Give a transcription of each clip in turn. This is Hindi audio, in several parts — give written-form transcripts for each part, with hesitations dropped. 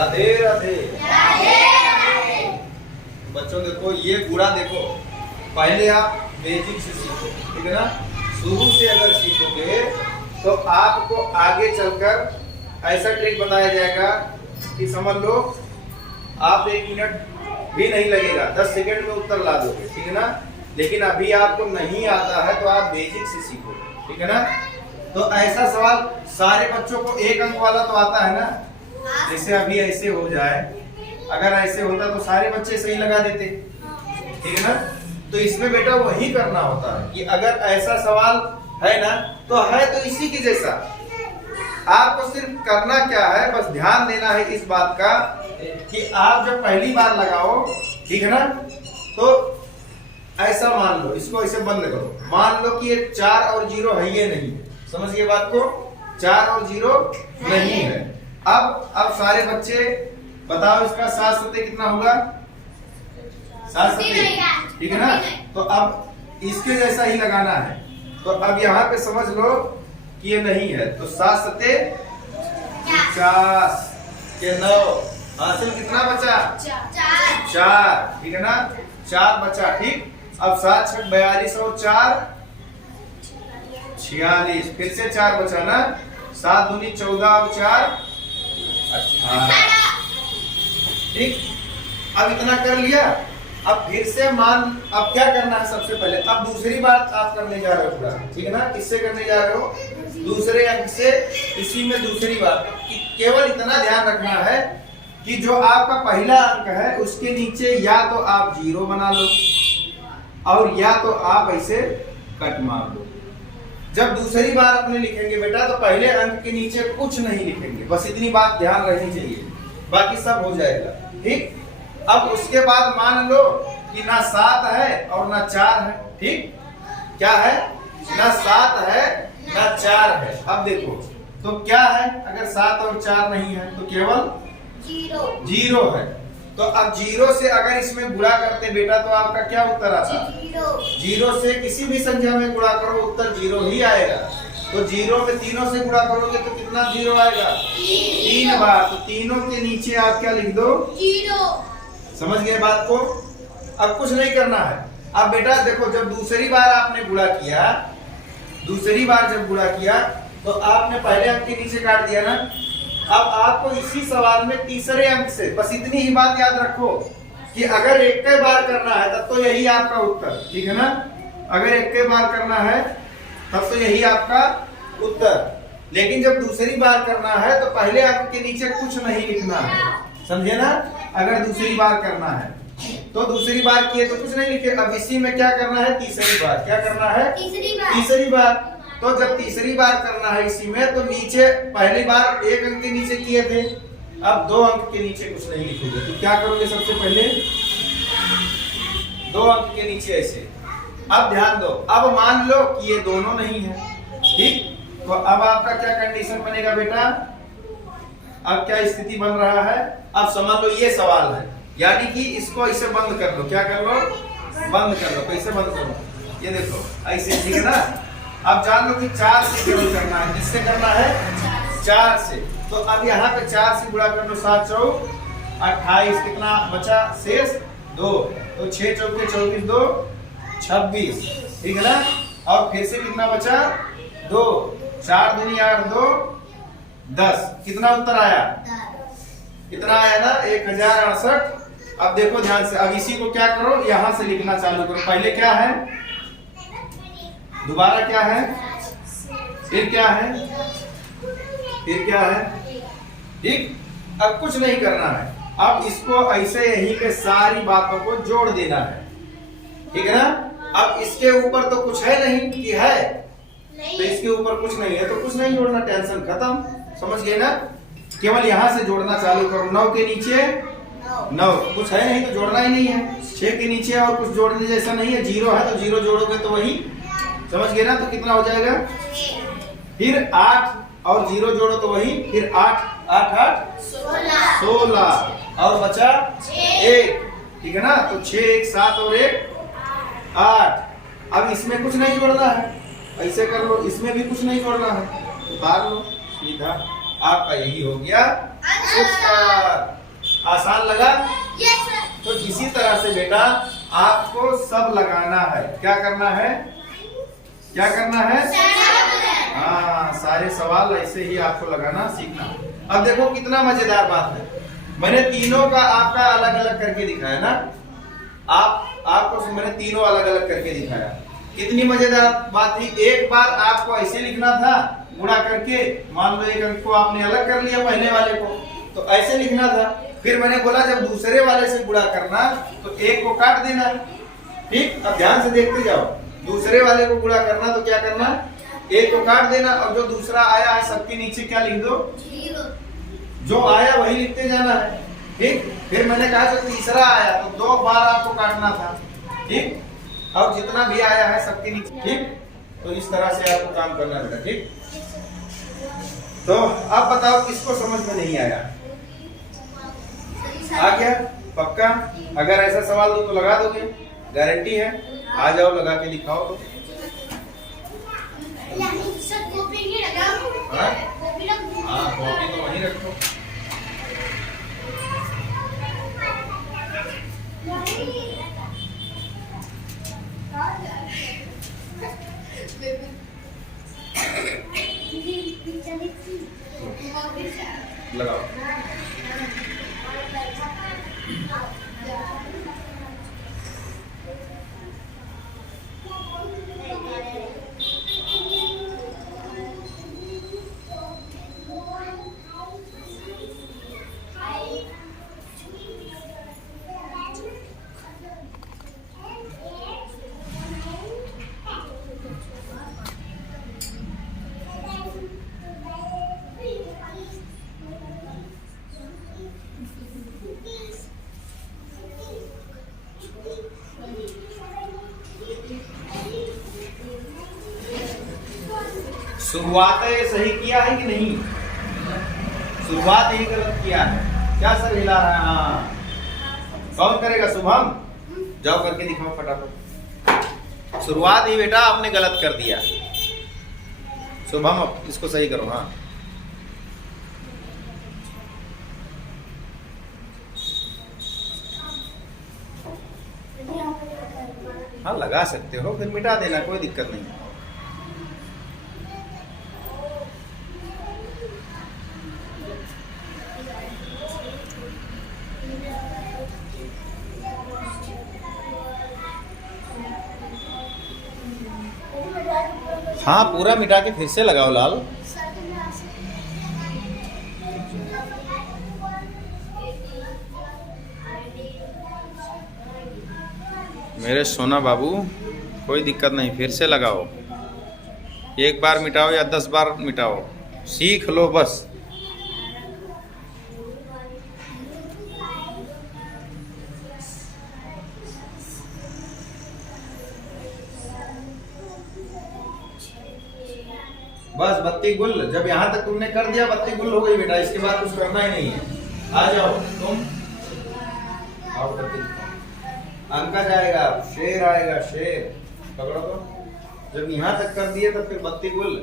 राधे राधे। बच्चों देखो ये गुणा देखो, पहले आप बेसिक से सीखो, ठीक है ना। शुरू से अगर सीखोगे तो आपको आगे चलकर ऐसा ट्रिक बताया जाएगा कि समझ लो आप 1 मिनट भी नहीं लगेगा, 10 सेकंड में उत्तर ला दोगे, ठीक है ना। लेकिन अभी आपको नहीं आता है तो आप बेसिक से सीखो, ठीक है ना। तो ऐसा सवाल सारे बच्चों को 1 अंक वाला तो आता है ना। जैसे अभी ऐसे हो जाए, अगर ऐसे होता तो सारे बच्चे सही लगा देते, ठीक है ना। तो इसमें बेटा वही करना होता है कि अगर ऐसा सवाल है ना तो है तो इसी की जैसा। आपको सिर्फ करना क्या है, बस ध्यान देना है इस बात का कि आप जब पहली बार लगाओ, ठीक है ना, तो ऐसा मान लो, इसको ऐसे बंद करो, मान लो कि ये 4 और 0 है, ये नहीं, समझ गए बात को, 4 और 0 नहीं है। अब सारे बच्चे बताओ इसका 7 सत्ते कितना होगा, 7 सत्ते, ठीक है ना। तो अब इसके जैसा ही लगाना है। तो अब यहाँ पे समझ लो कि ये नहीं है, तो 7 सत्ते 50 के 9, हासिल कितना बचा, 4, ठीक है ना, 4 बचा, ठीक। अब 7 6 42 और 4 46, फिर से 4 बचा ना, 7 दूनी 14 और 4 18, ठीक। अब इतना कर लिया। अब फिर से मान, अब क्या करना है सबसे पहले, अब दूसरी बात आप करने जा रहे हो पूरा, ठीक है ना। किससे करने जा रहे हो, दूसरे अंक से। इसी में दूसरी बात कि केवल इतना ध्यान रखना है कि जो आपका पहला अंक है उसके नीचे या तो आप 0 बना लो और या तो आप ऐसे कट मार दो। जब दूसरी बार अपने लिखेंगे बेटा तो पहले अंक के नीचे कुछ नहीं लिखेंगे, बस इतनी बात ध्यान रखनी चाहिए, बाकी सब हो जाएगा, ठीक। अब उसके बाद मान लो कि ना 7 है और ना 4 है, ठीक। क्या है, ना 7 है ना 4 है। अब देखो तो क्या है, अगर 7 और 4 नहीं है तो केवल 0 है। तो अब 0 से अगर इसमें गुणा करते बेटा तो आपका क्या उत्तर आता, 0 से किसी भी संख्या में गुणा करो उत्तर 0 ही आएगा। तो 0 में तीनों से गुणा करोगे तो कितना 0 आएगा, 3 बार। तो तीनों के नीचे आप क्या लिख दो, 0। समझ गए बात को। अब कुछ नहीं करना है। अब बेटा देखो जब दूसरी बार आपने गुणा किया, दूसरी बार जब गुणा किया तो आपने पहले अंक के नीचे काट दिया ना। अब आपको इसी सवाल में तीसरे अंक से बस इतनी ही बात याद रखो कि अगर एक के बार करना है तब तो यही आपका उत्तर, ठीक है ना। अगर एक के बार करना है तब तो यही आपका उत्तर। लेकिन जब दूसरी बार करना है तो पहले अंक के नीचे कुछ नहीं लिखना है, समझे ना। अगर दूसरी बार करना है तो दूसरी बार किए तो कुछ नहीं लिखे। अब इसी में क्या करना है, तीसरी बार, क्या करना है, तीसरी बार। तो जब तीसरी बार करना है इसी में तो नीचे पहली बार 1 अंक के नीचे किए थे, अब 2 अंक के नीचे कुछ नहीं लिखोगे। तो क्या करोगे, सबसे पहले 2 अंक के नीचे ऐसे। अब ध्यान दो, अब मान लो कि ये दोनों नहीं है, ठीक। तो अब आपका क्या कंडीशन बनेगा बेटा, अब क्या स्थिति बन रहा है, अब समझ लो ये सवाल है, यानी कि इसको ऐसे बंद कर लो। क्या कर लो, बंद कर लो। कैसे बंद करो, ये देखो ऐसे, ठीक है ना। अब जान लो कि 4 से केवल करना है, किससे करना है, 4 से। तो अब यहाँ पे 4 से गुणा कर लो, 7 चौक 28, कितना बचा शेष 2, तो 6 चौके 24, 2 26, ठीक है ना। और फिर से कितना बचा 2, 4 दूनी 8, 2 10, कितना उत्तर आया, कितना आया ना 1068। अब देखो ध्यान से, अब इसी को क्या करो, यहां से लिखना चालू करो। पहले क्या है, दोबारा क्या है, फिर क्या है, फिर क्या है, ठीक। अब कुछ नहीं करना है, अब इसको ऐसे यही के सारी बातों को जोड़ देना है, ठीक है ना। अब इसके ऊपर तो कुछ है नहीं कि है, तो इसके ऊपर कुछ नहीं है तो कुछ नहीं जोड़ना, टेंशन खत्म, समझ गए ना। केवल यहां से जोड़ना चालू करो। 9 के नीचे 9, कुछ है नहीं तो जोड़ना ही नहीं है। 6 के नीचे और कुछ जोड़ने जैसा नहीं है, 0 है तो 0 जोड़ोगे तो वही, समझ गए ना। तो कितना हो जाएगा, फिर 8 और 0 जोड़ो तो वही, फिर 8 8 8 16 और बचा 1, ठीक है ना। तो 6 1 7 और 1 8। अब इसमें कुछ नहीं जोड़ना है, ऐसे कर लो, इसमें भी कुछ नहीं जोड़ना है, उतार लो सीधा। आपका यही हो गया उत्तर। आसान लगा? Yes sir. तो इसी तरह से बेटा आपको सब लगाना है। क्या करना है? क्या करना है? हाँ, सारे सवाल ऐसे ही आपको लगाना सीखना। अब देखो कितना मजेदार बात है, मैंने तीनों का आपका अलग अलग करके दिखाया ना। आपको मैंने तीनों अलग अलग करके दिखाया। कितनी मजेदार बात थी। एक बार आपको ऐसे लिखना था गुणा करके, मान लो एक अंक को आपने अलग कर लिया पहले वाले को, तो ऐसे लिखना था। फिर मैंने बोला जब दूसरे वाले से गुणा करना तो एक को काट देना। ठीक, अब ध्यान से देखते जाओ। दूसरे वाले को गुणा करना तो क्या करना, एक को काट देना और जो दूसरा आया है सबके नीचे क्या लिख दो, जो आया वही लिखते जाना है। ठीक, फिर मैंने कहा जो तीसरा आया तो 2 बार आपको काटना था। ठीक, और जितना भी आया है सबके नीचे। ठीक, तो इस तरह से आपको काम करना बेटा। ठीक, तो अब बताओ किसको समझ में नहीं आया? आ गया? पक्का? अगर ऐसा सवाल दो तो लगा दोगे? गारंटी है? आ जाओ लगा के दिखाओ तो। हाँ, कॉपी तो वहीं रखो। लगाओ। शुरुआत सही किया है कि नहीं? शुरुआत ही गलत किया है। क्या सर हिला रहा है? हाँ, कौन करेगा? शुभम, जाओ करके दिखाओ फटाफट। शुरुआत ही बेटा आपने गलत कर दिया। शुभम अब इसको सही करो। हाँ, हाँ लगा सकते हो, फिर मिटा देना, कोई दिक्कत नहीं है। हाँ, पूरा मिटा के फिर से लगाओ लाल। मेरे सोना बाबू, कोई दिक्कत नहीं, फिर से लगाओ। एक बार मिटाओ या 10 बार मिटाओ, सीख लो बस। बस बत्ती गुल। जब यहाँ तक तुमने कर दिया बत्ती गुल हो गई बेटा, इसके बाद कुछ करना ही नहीं है। आ जाओ तुम, आओ करके अंका जाएगा, शेर आएगा, शेर पकड़ो तो। जब यहाँ तक कर दिए तो फिर बत्ती गुल।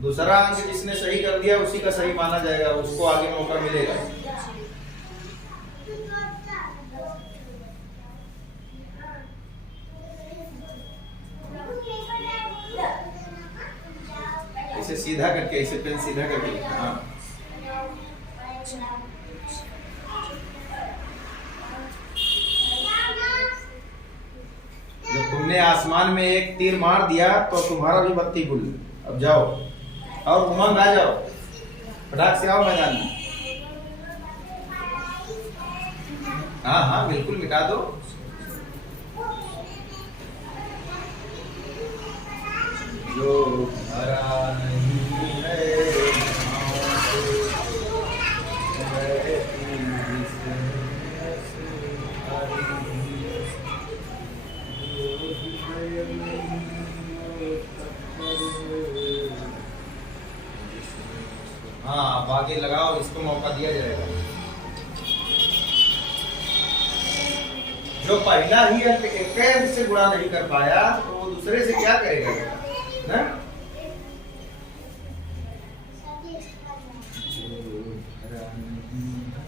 दूसरा अंक जिसने सही कर दिया उसी का सही माना जाएगा, उसको आगे मौका मिलेगा। इसे सीधा करके, इसे पेन सीधा करके। हाँ, जब तुमने आसमान में एक तीर मार दिया तो तुम्हारा भी बत्ती गुल। अब जाओ और उमंग आ जाओ, फटाक से आओ मैदान में। हाँ हाँ बिल्कुल मिटा दो। जो भरा नहीं है हाँ, बाकी लगाओ, इसको मौका दिया जाएगा। जो पहला ही अंक एक अंक से गुणा नहीं कर पाया तो वो दूसरे से क्या करेगा ना? जो भरा नहीं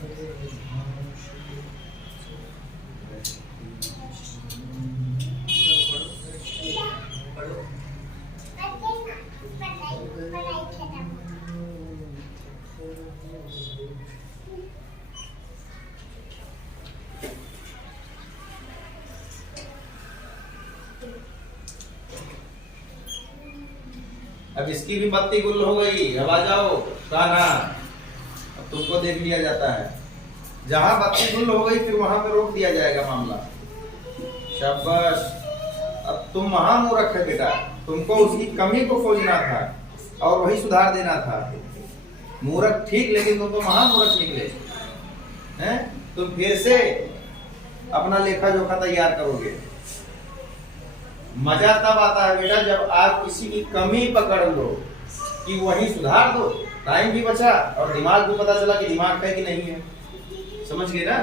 अब इसकी भी बत्ती गुल हो गई। अब आ जाओ कान्हा, अब तुमको देख लिया जाता है। जहां बत्ती गुल हो गई फिर वहां पे रोक दिया जाएगा मामला। शाबाश। अब तुम महामूर्ख है बेटा, तुमको उसकी कमी को खोजना था और वही सुधार देना था। मूर्ख ठीक, लेकिन तुम तो महामूर्ख निकले हैं। तुम फिर से अपना लेखा जोखा तैयार करोगे। मजा तब आता है बेटा जब आप किसी की कमी पकड़ लो कि वही सुधार दो। टाइम भी बचा और दिमाग भी पता चला कि दिमाग है कि नहीं है। समझ गए ना?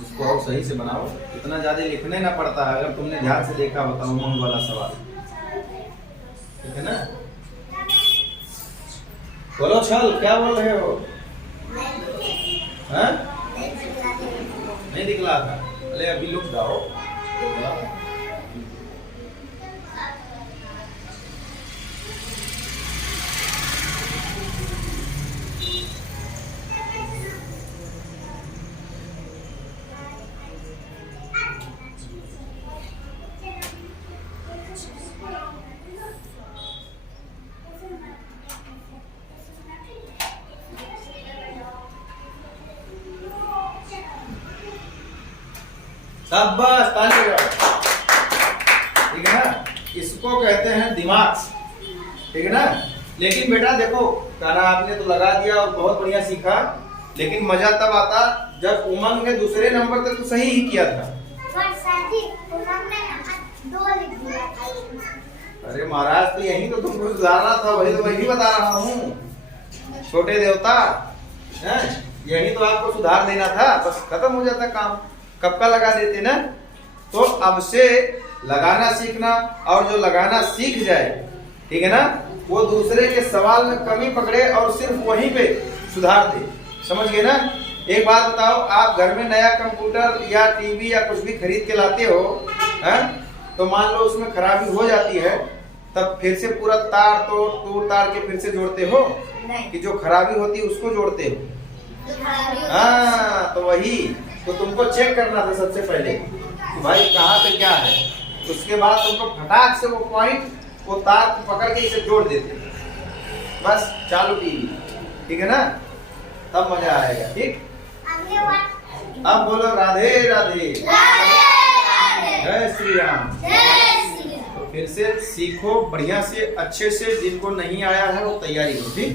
इसको और सही से बनाओ, इतना ज्यादा लिखने ना पड़ता है अगर तुमने ध्यान से देखा होता उमंग वाला सवाल। ठीक है ना? बोलो छल, क्या बोल रहे हो? हाँ? नहीं दिखला था? अरे अभी लुक जाओ। शाबाश, ताली बजाओ। ठीक है ना? इसको कहते हैं दिमाग। ठीक है ना? लेकिन बेटा देखो, गाना आपने तो लगा दिया और बहुत बढ़िया सीखा, लेकिन मजा तब आता जब उमंग ने दूसरे नंबर तक तो सही ही किया था। अरे महाराज, तो यही तो तुमको सुधारना था, वही तो वही बता रहा हूँ छोटे देवता हैं। यही तो आपको सुधार देना था, बस खत्म हो जाता काम। कब का लगा देते ना। तो अब से लगाना सीखना, और जो लगाना सीख जाए, ठीक है ना, वो दूसरे के सवाल में कमी पकड़े और सिर्फ वहीं पे सुधार दे। समझ गए ना? एक बात बताओ, आप घर में नया कंप्यूटर या टीवी या कुछ भी खरीद के लाते हो, है? तो मान लो उसमें खराबी हो जाती है, तब फिर से पूरा तार तोड़ तार के फिर से जोड़ते हो कि जो खराबी होती है उसको जोड़ते हो? हाँ, तो वही तो तुमको चेक करना था सबसे पहले कि भाई कहाँ पे क्या है। उसके बाद तुमको फटाक से वो पॉइंट, वो तार पकड़ के इसे जोड़ देते, बस चालू टीवी। ठीक है ना? तब मजा आएगा। ठीक, अब बोलो राधे राधे, जय श्री राम। तो फिर से सीखो बढ़िया से, अच्छे से। जिनको नहीं आया है वो तैयारी करो। ठीक।